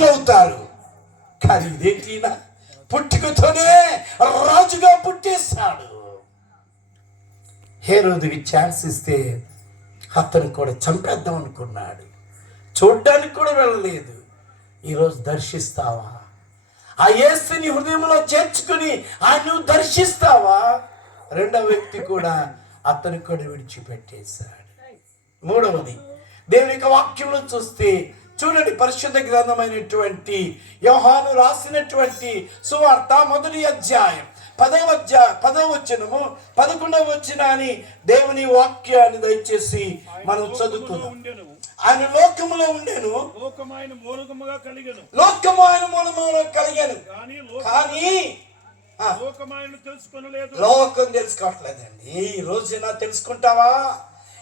రాజులవుతారు కానీ ఇదేంటి పుట్టుకతోనే రాజుగా పుట్టేస్తాడు హే రోజుకి ఛాన్స్ ఇస్తే అతను కూడా చంపేద్దాం అనుకున్నాడు. చూడ్డానికి కూడా వెళ్ళలేదు. ఈరోజు దర్శిస్తావా? ఆ ఏసుని హృదయంలో చేర్చుకుని ఆయన నువ్వు దర్శిస్తావా? రెండవ వ్యక్తి కూడా అతను కూడా విడిచిపెట్టేశాడు. మూడవది దేవుని యొక్క వాక్యంలో చూస్తే చూడండి పరిశుద్ధ గ్రంథమైనటువంటి యోహాను రాసినటువంటి సువార్త మొదటి అధ్యాయం. పదవ అధ్యాయ పదవ వచనము పదకొండవ వచ్చిన అని దేవుని వాక్యాన్ని దయచేసి మనం చదువుకుందాం. ఉండెను. ఆయన లోకములో ఉండేను. కలిగను. లోకము ఆయన మూలములో కలిగాను. కానీ లోక కానీ లోకం తెలుసుకోవట్లేదండి. ఈ రోజున తెలుసుకుంటావా?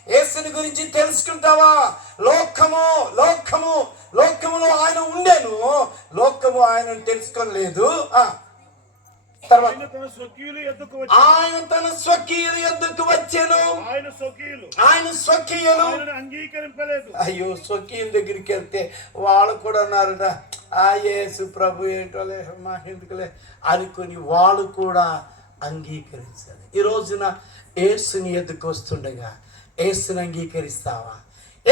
యేసుని గురించి తెలుసుకుంటావా? లోకము లోకము లోకములో ఆయన ఉండేను. లోకము ఆయన తెలుసుకోలేదు తర్వాత ఆయన తన స్వకీయులు ఎందుకు వచ్చాను. ఆయన స్వకీయులు. ఆయన స్వకీయులు. ఆయనను అంగీకరింపలేదు. అయ్యో స్వకీయుల దగ్గరికి వెళ్తే వాళ్ళు కూడా ఉన్నారట ఆ యేసు ప్రభు ఏంటోలే మా ఎందుకులే? అనుకుని వాళ్ళు కూడా అంగీకరించాలి ఈ రోజున యేసుని ఎద్దుకు వస్తుండగా అంగీకరిస్తావా?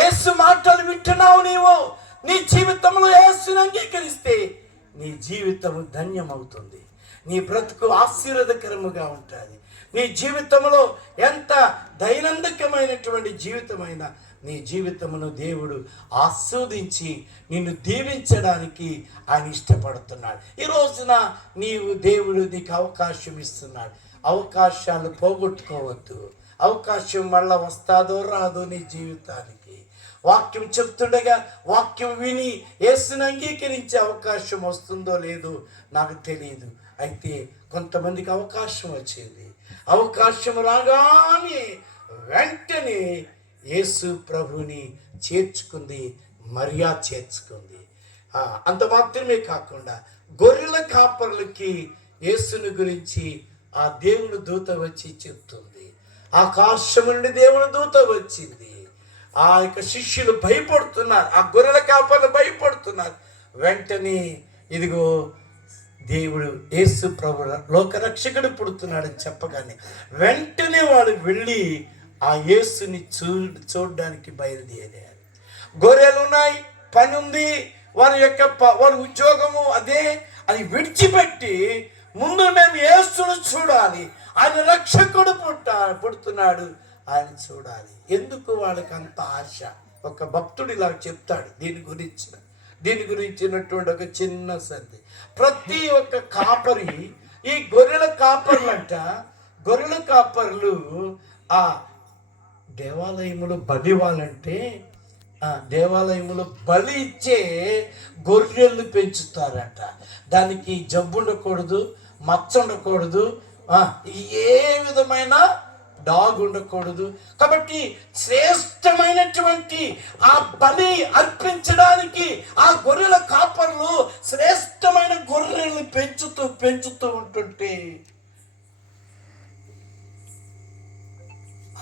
ఏసు మాటలు వింటున్నావు నీవు. నీ జీవితంలో యేసుని అంగీకరిస్తే నీ జీవితము ధన్యమవుతుంది. నీ బ్రతుకు ఆశీర్వదకరముగా ఉంటుంది. నీ జీవితంలో ఎంత దైనందికమైనటువంటి జీవితమైన నీ జీవితమును దేవుడు ఆస్వాదించి నిన్ను దీవించడానికి ఆయన ఇష్టపడుతున్నాడు. ఈ రోజున నీవు దేవుడు నీకు అవకాశం ఇస్తున్నాడు. అవకాశాలు పోగొట్టుకోవద్దు. అవకాశం మళ్ళా వస్తాదో రాదో నీ జీవితానికి. వాక్యం చెప్తుండగా వాక్యం విని యేసుని అంగీకరించే అవకాశం వస్తుందో లేదో నాకు తెలియదు అయితే కొంతమందికి అవకాశం వచ్చింది. అవకాశం రాగానే వెంటనే యేసు ప్రభుని చేర్చుకుంది మరియా చేర్చుకుంది. అంత మాత్రమే కాకుండా గొర్రెల కాపర్లకి యేసుని గురించి ఆ దేవుడు దూత వచ్చి చెప్తుంది. ఆకాశం నుండి దేవుని దూత వచ్చింది. ఆ యొక్క శిష్యులు భయపడుతున్నారు. ఆ గొర్రెల కాపర్లు భయపడుతున్నారు. వెంటనే ఇదిగో దేవుడు యేసు ప్రభు లోకరక్షకుడు పుడుతున్నాడని చెప్పగానే వెంటనే వాడు వెళ్ళి ఆ యేసుని చూ చూడడానికి బయలుదేరారు. గొర్రెలు ఉన్నాయి పని ఉంది వారి యొక్క ప- వారి ఉద్యోగము అదే అది విడిచిపెట్టి ముందు మేము యేసును చూడాలి. ఆయన రక్షకుడు పుట్ట పుడుతున్నాడు. ఆయన చూడాలి. ఎందుకు వాళ్ళకి అంత ఆశ? ఒక భక్తుడు ఇలా చెప్తాడు దీని గురించి. దీని గురించినటువంటి ఒక చిన్న సంధి. ప్రతి ఒక్క కాపరి ఈ గొర్రెల కాపర్లంట. గొర్రెల కాపర్లు ఆ దేవాలయములు బలి ఇవ్వాలంటే ఆ దేవాలయములు బలి ఇచ్చే గొర్రెలు పెంచుతారట. దానికి జబ్బు ఉండకూడదు మచ్చ ఉండకూడదు ఏ విధమైన డాగ్ ఉండకూడదు. కాబట్టి శ్రేష్టమైనటువంటి ఆ బలి అర్పించడానికి ఆ గొర్రెల కాపర్లు శ్రేష్టమైన గొర్రెల్ని పెంచుతూ పెంచుతూ ఉంటుంటే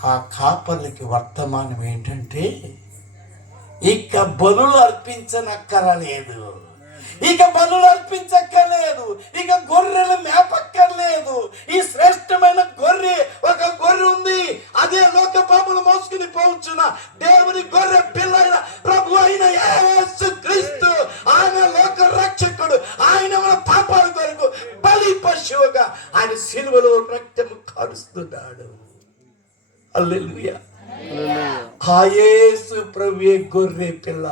ఆ కాపర్లకి వర్తమానం ఏంటంటే ఇక బలులు అర్పించనక్కరలేదు. ఇక బలులు అర్పించక్కర్లేదు. ఇక గొర్రెలు మేపక్కర్లేదు. ఈ శ్రేష్టమైన గొర్రె ఒక గొర్రె ఉంది. అదే లోక పాపలు మోసుకుని పోవచ్చున. దేవుని గొర్రె పిల్లైన ప్రభు అయిన క్రీస్తు. ఆయన లోక రక్షకుడు ఆయన మన పాపాల కొరకు బలి పశువుగా ఆయన సిలువలో రక్తం కరుస్తున్నాడు. అల్లెలుయా ఆ యేసు గొర్రె పిల్ల?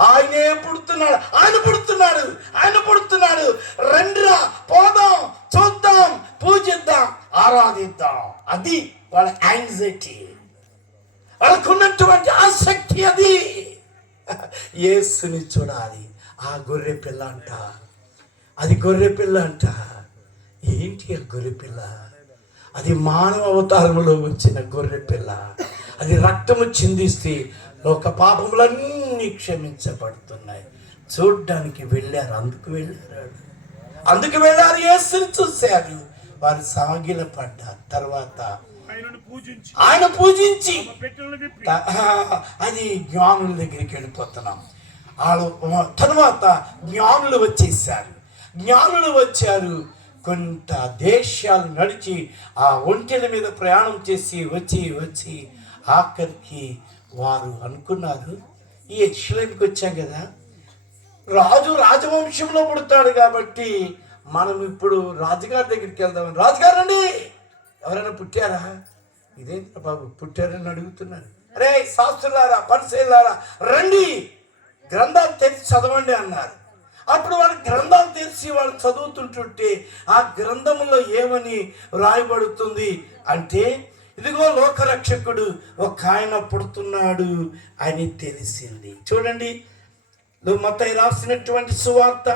ఆయనే పుడుతున్నాడు ఆయన పుడుతున్నాడు ఆయన పుడుతున్నాడు. రండిరా పోదాం చూద్దాం పూజిద్దాం ఆరాధిద్దాం. అది వాళ్ళ యాంగ్జైటీ వాళ్ళకున్నటువంటి ఆసక్తి అది. ఏసుని చూడాలి. ఆ గొర్రె పిల్ల అంట. అది గొర్రె పిల్ల అంట. ఏంటి ఆ గొర్రె పిల్ల? అది మానవ అవతారంలో వచ్చిన గొర్రె పిల్ల. అది రక్తము చిందిస్తే లోక పాపములన్నీ క్షమించబడుతున్నాయి. చూడ్డానికి వెళ్ళారు. అందుకు వెళ్ళారు అందుకు వెళ్ళారు. యేసుని చూశారు. వారు సాగిల పడ్డారు. తర్వాత ఆయన పూజించి అది జ్ఞానుల దగ్గరికి వెళ్ళిపోతున్నాం. వాళ్ళు తర్వాత జ్ఞానులు వచ్చేసారు జ్ఞానులు వచ్చారు. కొంత దేశాలు నడిచి ఆ ఒంటెల మీద ప్రయాణం చేసి వచ్చి వచ్చి ఆఖరికి వారు అనుకున్నారు. ఈ ఎక్స్లేమ్కి వచ్చాం కదా. రాజు రాజవంశంలో పుడతాడు కాబట్టి మనం ఇప్పుడు రాజుగారి దగ్గరికి వెళ్దాం. రాజుగారు అండి ఎవరైనా పుట్టారా? ఇదేంటి బాబు పుట్టారని అడుగుతున్నారు. అరే శాస్త్రులారా పరిశీలారా రండి! గ్రంథాలు తెరిచి చదవండి అన్నారు. అప్పుడు వాళ్ళ గ్రంథాలు తెరిచి వాళ్ళు చదువుతుంటుంటే ఆ గ్రంథంలో ఏమని రాయబడుతుంది అంటే ఇదిగో లోకరక్షకుడు ఒక ఆయన పుడుతున్నాడు అని తెలిసింది. చూడండి మత్తయి రాసినటువంటి సువార్త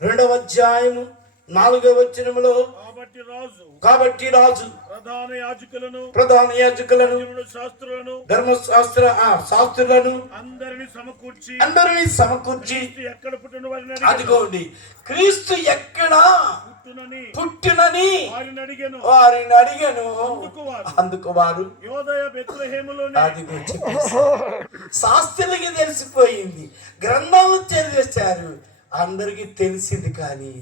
రెండవ అధ్యాయము నాలుగవ వచనములో కాబట్టి రాజు కాబట్టి రాజు ప్రధాన యాజకులను ప్రధాన యాజకులను శాస్త్రులను ధర్మశాస్త్ర ఆ, శాస్త్రులను అందరిని సమకూర్చి అందరినీ సమకూర్చి ఎక్కడ పుట్టిన వారిని అదిగోండి. క్రీస్తు ఎక్కడ పుట్టునని పుట్టినని వారిని అడిగాను. వారిని అడిగాను. అందుకు వారు. యోదయ బెత్లహేములోని శాస్త్రులకి తెలిసిపోయింది. గ్రంథాలు చదివేశారు అందరికీ తెలిసింది కానీ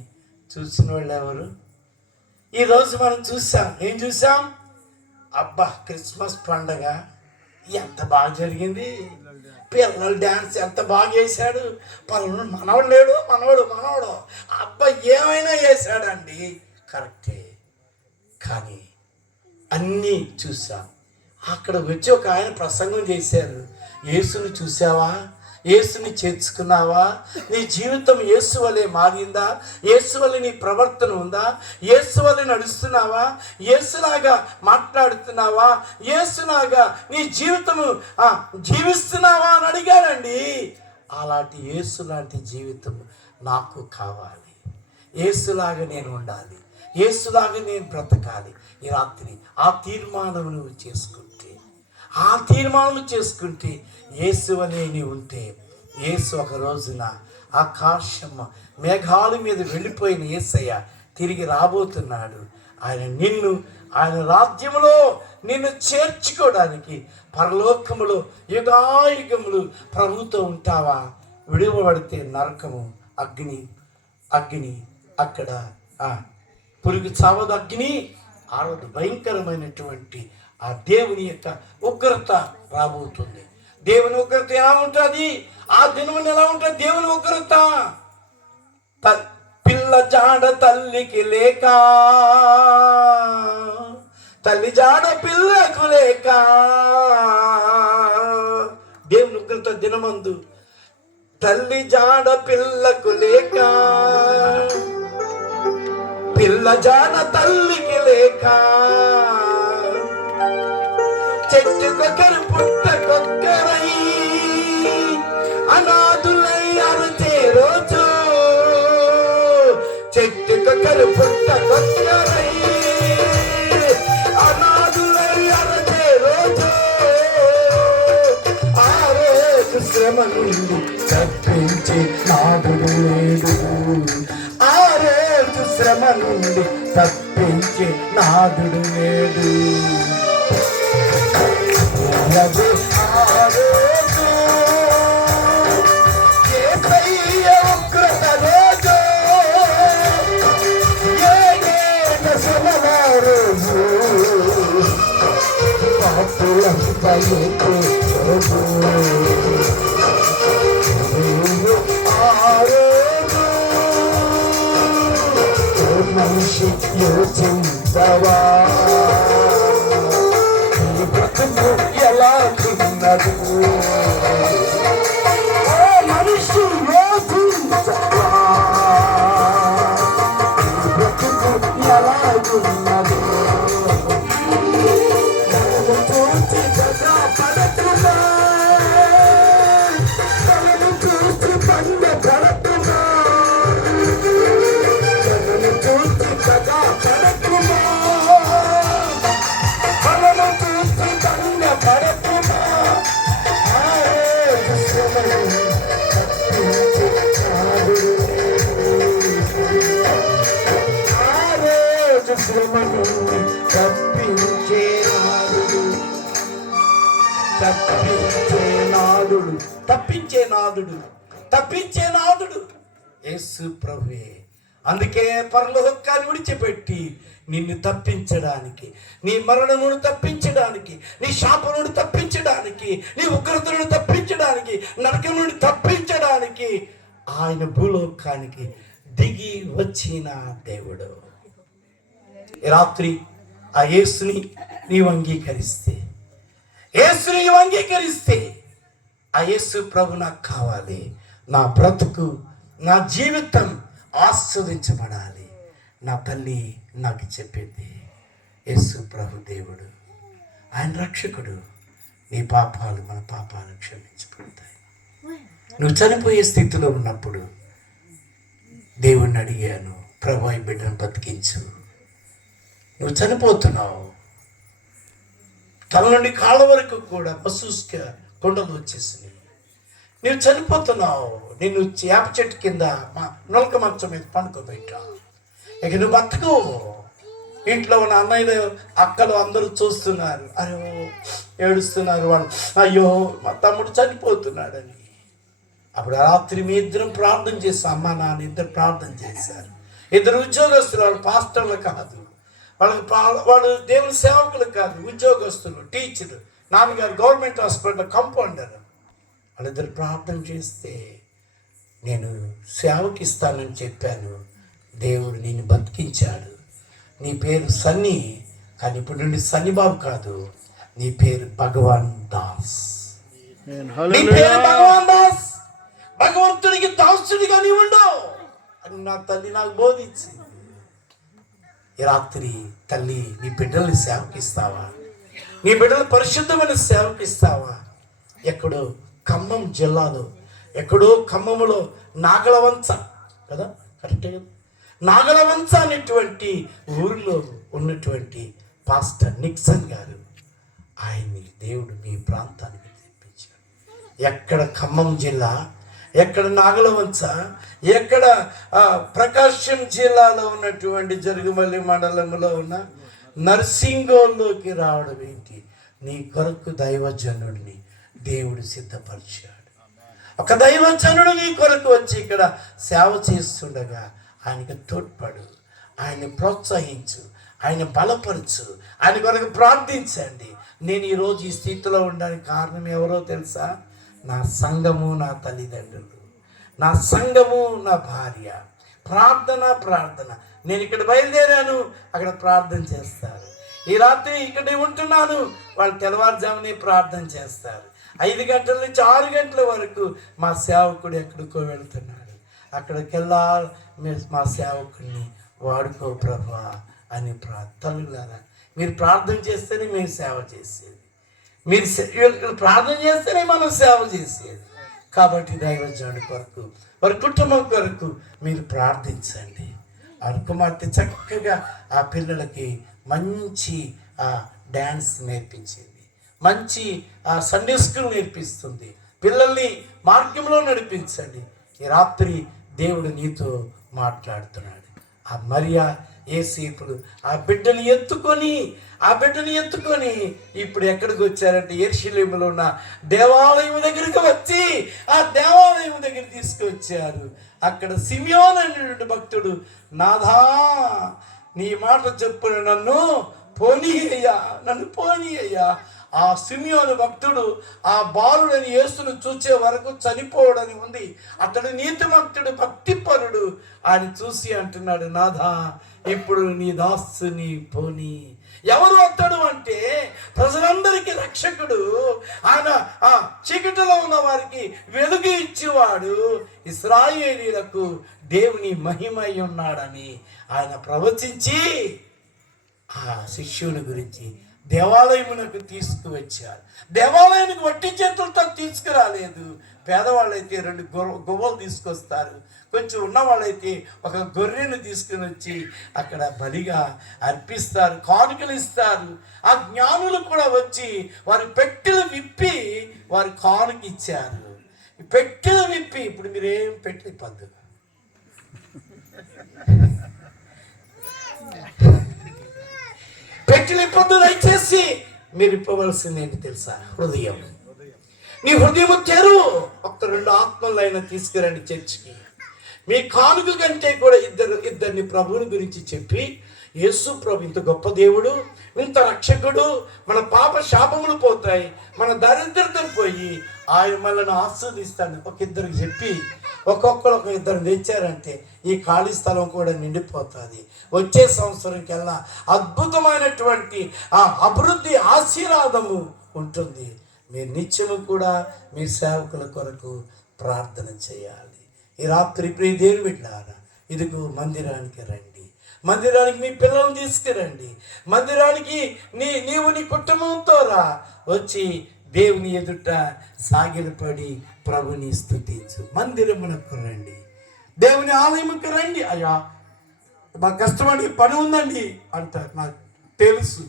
చూసిన వాళ్ళు ఎవరు? ఈరోజు మనం చూసాం. ఏం చూసాం? అబ్బా క్రిస్మస్ పండగ. ఎంత బాగా జరిగింది. పిల్లలు డ్యాన్స్ ఎంత బాగా చేశాడు. పనులు మనవడు లేడు మనవడు మనవడు. అబ్బా ఏమైనా చేశాడండి. కరెక్టే. కానీ అన్నీ చూసాం. అక్కడ వచ్చి ఒక ఆయన ప్రసంగం చేశారు. యేసును చూసావా? యేసుని చేర్చుకున్నావా? నీ జీవితం యేసు వలె మారిందా? యేసు వలె నీ ప్రవర్తన ఉందా? యేసు వలె నడుస్తున్నావా? యేసులాగా మాట్లాడుతున్నావా? యేసులాగా నీ జీవితము జీవిస్తున్నావా అని అడిగాడండి. అలాంటి యేసు లాంటి జీవితం నాకు కావాలి. ఏసులాగా నేను ఉండాలి. ఏసులాగా నేను బ్రతకాలి. ఈ రాత్రి ఆ తీర్మానం నువ్వు చేసుకుంటే ఆ తీర్మానం చేసుకుంటే యేసు అనే ఉంటే. యేసు ఒక రోజున ఆకాశం మేఘాల మీద వెళ్ళిపోయిన యేసయ్య తిరిగి రాబోతున్నాడు. ఆయన నిన్ను ఆయన రాజ్యములో నిన్ను చేర్చుకోవడానికి పరలోకములో యుగాయుగములు ప్రభుతో ఉంటావా? విడువబడితే నరకము అగ్ని అగ్ని అక్కడ ఆ, పురుగు చావదు అగ్ని ఆరదు భయంకరమైనటువంటి ఆ దేవుని యొక్క ఉగ్రత రాబోతుంది. దేవుని ఉగ్రత ఎలా ఉంటుంది? ఆ దినం ఎలా ఉంటుంది దేవుని ఉగ్రత? త- పిల్ల జాడ తల్లికి లేక తల్లి జాడ పిల్లకు లేక దేవుని ఉగ్రత దినమందు తల్లి జాడ పిల్లకు లేక పిల్ల జాడ తల్లికి లేక చెట్టుకొకరు పుట్టకొక్కరై అనాథులై అరచే రోజు చెట్టుకొకరు పుట్టకొక్కరై అనాథులై అరచే రోజు ఆ రోజు శ్రమ నుండి తప్పించి నాదుడు లేడు. ఆ రోజు శ్రమ నుండి తప్పించి నాదుడు లేడు. పాపులంతా ఎత్తే రోజు ఆ నాదుడు తప్పించే నాదుడు తప్పించే నాదుడు యేసు ప్రభువే. అందుకే పరలోకాన్ని విడిచిపెట్టి నిన్ను తప్పించడానికి నీ మరణమును తప్పించడానికి నీ శాపమును తప్పించడానికి నీ ఉగ్రతను తప్పించడానికి నరకం నుండి తప్పించడానికి ఆయన భూలోకానికి దిగి వచ్చిన దేవుడు. రాత్రి ఆ యేసుని నీవు అంగీకరిస్తే యేసుని అంగీకరిస్తే ఆ యేసు ప్రభు నాకు కావాలి. నా బ్రతుకు నా జీవితం ఆస్వాదించబడాలి. నా తల్లి నాకు చెప్పింది యేసు ప్రభు దేవుడు ఆయన రక్షకుడు. నీ పాపాలు మన పాపాలు క్షమించబడతాయి. నువ్వు చనిపోయే స్థితిలో ఉన్నప్పుడు దేవుణ్ణి అడిగాను ప్రభు ఈ బిడ్డను బతికించు. నువ్వు చనిపోతున్నావు తల నుండి కాళ్ళ వరకు కూడా పశుస్క కొండలు వచ్చేసినాయి. నువ్వు చనిపోతున్నావు. నిన్ను చేప చెట్టు కింద మా నొలక మంచం మీద పండుకోబెట్టా. ఇక నువ్వు బతకవు ఇంట్లో ఉన్న అన్నయ్యలు అక్కలు అందరూ చూస్తున్నారు. అరే ఏడుస్తున్నారు వాళ్ళు. అయ్యో మా తమ్ముడు చనిపోతున్నాడని. అప్పుడు రాత్రి మీ ఇద్దరం ప్రార్థన చేస్తాం అమ్మ నాన్న ఇద్దరు ప్రార్థన చేశారు. ఇద్దరు ఉద్యోగస్తులు వాళ్ళు పాస్టర్లు కాదు. వాళ్ళకి వాళ్ళు దేవుని సేవకులు కాదు ఉద్యోగస్తులు టీచర్ నాన్నగారు గవర్నమెంట్ హాస్పిటల్ కంపౌండర్ వాళ్ళిద్దరు ప్రార్థన చేస్తే నేను సేవకి ఇస్తానని చెప్పాను. దేవుడు నిన్ను బతికించాడు. నీ పేరు సన్నీ కానీ ఇప్పుడు నుండి సన్నీ బాబు కాదు నీ పేరు భగవాన్ దాస్. నీ పేరు భగవాన్ దాస్. భగవంతుడికి దాసుడిగా నీ ఉండవు. అని నా తల్లి నాకు బోధించింది. ఈ రాత్రి తల్లి నీ బిడ్డల్ని సేవకిస్తావా? నీ బిడ్డలు పరిశుద్ధమైన సేవకిస్తావా? ఎక్కడో ఖమ్మం జిల్లాలో ఎక్కడో ఖమ్మములో నాగలవంచ కదా? కరెక్టే కదా? నాగలవంచ అనేటువంటి ఊరిలో ఉన్నటువంటి పాస్టర్ నిక్సన్ గారు ఆయన్ని దేవుడు మీ ప్రాంతానికి తెప్పించాడు. ఎక్కడ ఖమ్మం జిల్లా ఎక్కడ నాగలవంచ ఎక్కడ ప్రకాశం జిల్లాలో ఉన్నటువంటి జరుగుమల్లి మండలంలో ఉన్న నర్సింగోల్లోకి రావడం ఏంటి? నీ కొరకు దైవజనుడిని దేవుడు సిద్ధపరిచాడు. ఒక దైవజనుడు నీ కొరకు వచ్చి ఇక్కడ సేవ చేస్తుండగా ఆయనకు తోడ్పడు. ఆయన్ని ప్రోత్సహించు ఆయన బలపరచు ఆయన కొరకు ప్రార్థించండి. నేను ఈరోజు ఈ స్థితిలో ఉండడానికి కారణం ఎవరో తెలుసా? నా సంఘము నా తల్లిదండ్రులు నా సంఘము నా భార్య. ప్రార్థన ప్రార్థన. నేను ఇక్కడ బయలుదేరాను అక్కడ ప్రార్థన చేస్తారు. ఈ రాత్రి ఇక్కడే ఉంటున్నాను వాళ్ళు తెల్లవారుజామునే ప్రార్థన చేస్తారు. ఐదు గంటల నుంచి ఆరు గంటల వరకు మా సేవకుడు ఎక్కడికో వెళ్తున్నాడు. అక్కడికెళ్ళా మీ- మా సేవకుడిని వాడుకో ప్రభా అని కదా మీరు ప్రార్థన చేస్తేనే మేము సేవ చేసేది. మీరు ప్రార్థన చేస్తేనే మనం సేవ చేసేది. కాబట్టి దైవజనుడి కొరకు వారి కుటుంబం కొరకు మీరు ప్రార్థించండి. ఆ కుమార్తె చక్కగా ఆ పిల్లలకి మంచి ఆ డ్యాన్స్ నేర్పించింది. మంచి ఆ సండే స్కూల్ నేర్పిస్తుంది. పిల్లల్ని మార్గంలో నడిపించండి. ఈ రాత్రి దేవుడు నీతో మాట్లాడుతున్నాడు. ఆ మరియా ఏసేపులు ఆ బిడ్డను ఎత్తుకొని ఆ బిడ్డను ఎత్తుకొని ఇప్పుడు ఎక్కడికి వచ్చారంటే ఎర్షిలేములో ఉన్న దేవాలయం దగ్గరికి వచ్చి ఆ దేవాలయం దగ్గర తీసుకొచ్చారు. అక్కడ సిమియోన్ అనేటువంటి భక్తుడు నాథా నీ మాట చెప్పున నన్ను పోనీ అయ్యా నన్ను పోనీ అయ్యా. ఆ సిమియోను భక్తుడు ఆ బాలుడని యేసును చూసే వరకు చనిపోవడని ఉంది. అతడు నీతిమంతుడు భక్తిపరుడు. ఆయన చూసి అంటున్నాడు నాథా ఇప్పుడు నీ దాసుని పోని. ఎవరు అతడు అంటే ప్రజలందరికీ రక్షకుడు ఆయన ఆ చీకటిలో ఉన్న వారికి వెలుగు ఇచ్చేవాడు ఇస్రాయేలీలకు దేవుని మహిమై ఉన్నాడని ఆయన ప్రవచించి ఆ శిష్యుని గురించి దేవాలయమునకు తీసుకువచ్చారు. దేవాలయానికి వట్టి చేతులతో తీసుకురాలేదు. పేదవాళ్ళైతే రెండు గువ్వలు తీసుకొస్తారు. కొంచెం ఉన్నవాళ్ళైతే ఒక గొర్రెను తీసుకుని వచ్చి అక్కడ బలిగా అర్పిస్తారు కానుకలు ఇస్తారు. ఆ జ్ఞానులు కూడా వచ్చి వారి పెట్టెలు విప్పి వారి కానుక ఇచ్చారు. పెట్టెలు విప్పి ఇప్పుడు మీరేం పెట్టి పద్ధతి పెట్టిన దయచేసి మీరు ఇప్పవలసింది ఏంటి తెలుసా? హృదయం. నీ హృదయం వచ్చారు ఒక్క రెండు ఆత్మలైనా తీసుకురండి చర్చికి. మీ కానుక కంటే కూడా ఇద్దరు ఇద్దరిని ప్రభువుని గురించి చెప్పి యేసు ప్రభు ఇంత గొప్ప దేవుడు ఇంత రక్షకుడు మన పాప శాపములు పోతాయి మన దరిద్రతలు పోయి ఆయన మనల్ని ఆస్వాదిస్తాడు ఒక ఇద్దరికి చెప్పి ఒక్కొక్కరు ఒక ఇద్దరు తెచ్చారంటే ఈ ఖాళీ స్థలం కూడా నిండిపోతుంది. వచ్చే సంవత్సరంకెల్లా అద్భుతమైనటువంటి ఆ అభివృద్ధి ఆశీర్వాదము ఉంటుంది. మీరు నిత్యము కూడా మీ సేవకుల కొరకు ప్రార్థన చేయాలి. ఈ రాత్రి ప్రియ దేవుని బిడ్డారా ఇదిగో మందిరానికి రండి. మందిరానికి మీ పిల్లల్ని తీసుకురండి. మందిరానికి నీ నీవు నీ కుటుంబంతో రా. వచ్చి దేవుని ఎదుట సాగిలపడి ప్రభుని స్థుతించు మందిరమునకు రండి. దేవుని ఆలయముకు రండి. అయ్యా మా కష్టపడి పని ఉందండి అంటారు. నాకు తెలుసు.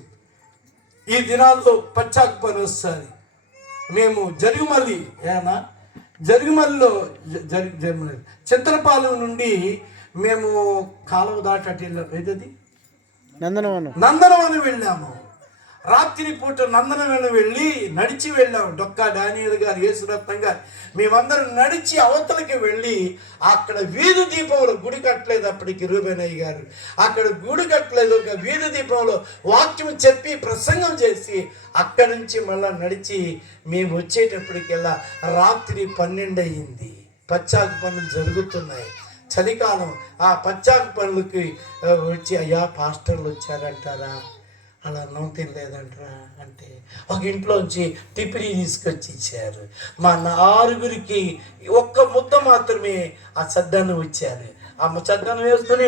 ఈ దినాల్లో పచ్చాకు పని వస్తుంది. మేము జరుగుమల్లి ఏనా? జరుగుమల్లిలో జరి జరుగుమల్లి చింతలపాలెం నుండి మేము కాలువ దాటి వెళ్ళాం. ఏదది? నందనవనం. నందనవనం వెళ్ళాము. రాత్రి పూట నందనవనం వెళ్ళి నడిచి వెళ్ళాము డొక్కా డానియల్ గారు యేసురత్నం గారు. మేమందరం నడిచి అవతలకి వెళ్ళి అక్కడ వీధి దీపంలో గుడి కట్టలేదు అప్పటికి రూబెనయ్య గారు. అక్కడ గుడి కట్టలేదు. ఒక వీధి దీపంలో వాక్యం చెప్పి ప్రసంగం చేసి అక్కడి నుంచి మళ్ళా నడిచి మేము వచ్చేటప్పటికెల్లా రాత్రి పన్నెండు అయింది పచ్చాకు పనులు జరుగుతున్నాయి. చలికాలం ఆ పచ్చాకు పనులకి వచ్చి అయ్యా పాస్టర్లు వచ్చారంటారా? అలా అన్నం తినలేదంటారా అంటే ఒక ఇంట్లోంచి టిఫిన్ తీసుకొచ్చి ఇచ్చారు. మా నారుగురికి ఒక్క ముద్ద మాత్రమే ఆ సద్దాన్ని వచ్చారు ఆ సద్దాన్ని వేసుకొని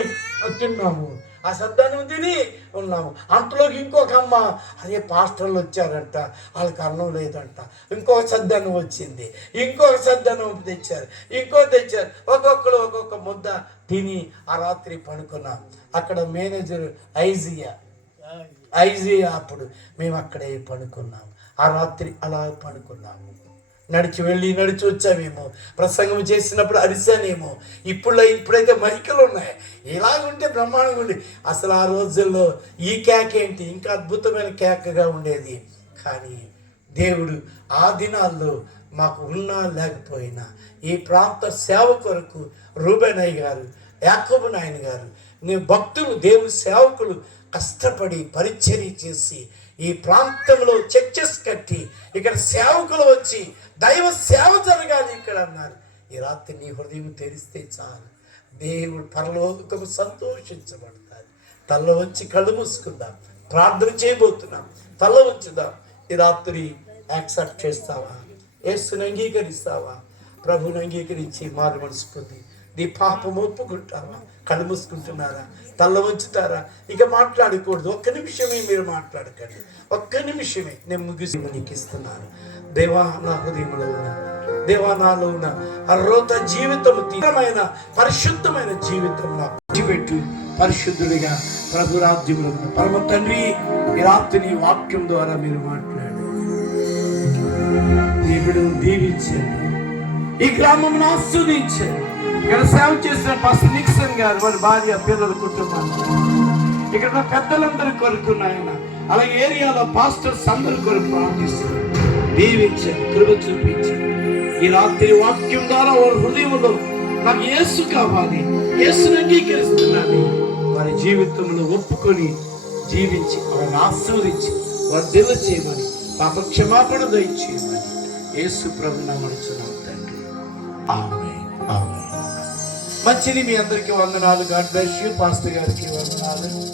తిన్నాము. ఆ సద్దాన్ని తిని ఉన్నాము. అంతలోకి ఇంకొక అమ్మ అదే పాస్టర్లు వచ్చారంట వాళ్ళకి అన్నం లేదంట. ఇంకొక సద్దానం వచ్చింది. ఇంకొక సద్దానం తెచ్చారు. ఇంకో తెచ్చారు. ఒక్కొక్కరు ఒక్కొక్క ముద్ద తిని ఆ రాత్రి పడుకున్నాం. అక్కడ మేనేజర్ ఐజియా? ఐజియా అప్పుడు. మేము అక్కడే పడుకున్నాము ఆ రాత్రి అలా పడుకున్నాము. నడిచి వెళ్ళి నడిచి వచ్చామేమో ప్రసంగం చేసినప్పుడు అరిశానేమో. ఇప్పుడు ఇప్పుడైతే మైకలు ఉన్నాయి. ఇలాగుంటే బ్రహ్మాండంగా ఉండి. అసలు ఆ రోజుల్లో ఈ కేక ఏంటి? ఇంకా అద్భుతమైన కేకగా ఉండేది. కానీ దేవుడు ఆ దినాల్లో మాకు ఉన్నా లేకపోయినా ఈ ప్రాంత సేవ కొరకు రూబెనయ్య గారు యాకోబు నాయన గారు నీ భక్తులు దేవుని సేవకులు కష్టపడి పరిచర్య చేసి ఈ ప్రాంతంలో చర్చెస్ కట్టి ఇక్కడ సేవకులు వచ్చి దైవ సేవ జరగాలి ఇక్కడ అన్నారు. ఈ రాత్రి నీ హృదయం తెరిస్తే చాలు. దేవుడు పరలోకము సంతోషించబడతాడు. తల్ల వంచి కళ్ళు మూసుకుందాం. ప్రార్థన చేయబోతున్నాం. తల్ల ఉంచుదాం ఈ రాత్రి యాక్సెప్ట్ చేస్తావా? యేసుని అంగీకరిస్తావా? ప్రభుని అంగీకరించి మారు మనసు పొంది నీ పాపం ఒప్పుకుంటావా కళ్ళు మూసుకుంటున్నారా? తల్ల ఉంచుతారా ఇక మాట్లాడకూడదు. ఒక్క నిమిషమే మీరు మాట్లాడకండి. ఒక్క నిమిషమే నేను ముగిసి నీకు ఇస్తున్నాను దేవా నా హృదయంలో ఉన్న దేవా నాలో ఉన్న అర్రోత జీవితము తీవ్రమైన పరిశుద్ధమైన జీవితం నాకు పెట్టు పరిశుద్ధుడిగా ప్రభురాజ్యంలో ఉన్న పరమ తండ్రి ఈ రాత్రి నీ వాక్యం ద్వారా మీరు మాట్లాడు దేవుడు దీవించండి. ఈ గ్రామం ఆస్వాదించండి. ఇక్కడ సేవ చేసిన పాస్టర్ నిక్సన్ గారు వారి భార్య పిల్లల కుటుంబాన్ని. ఇక్కడ ఉన్న పెద్దలందరూ కొరకు నాయన అలాగే ఏరియాలో పాస్టర్స్ అందరూ కొరకు ప్రార్థిస్తున్నారు. దీవించండి కృప చూపించండి. ఈ రాత్రి వాక్యం ద్వారా వారి హృదయంలో నాకు యేసు కావాలి యేసుని అంగీకరిస్తున్నాను. వారి జీవితంలో ఒప్పుకొని జీవించి వారిని ఆస్వాదించి వారి దివ చేయమని పాప క్షమాపణ దయచేయమని యేసు ప్రభు నమ్మడుచున్నాం తండ్రి. ఆమె ఆమె మంచిది మీ అందరికీ వందనాలు. God bless you. పాస్టర్ గారికి వందనాలు.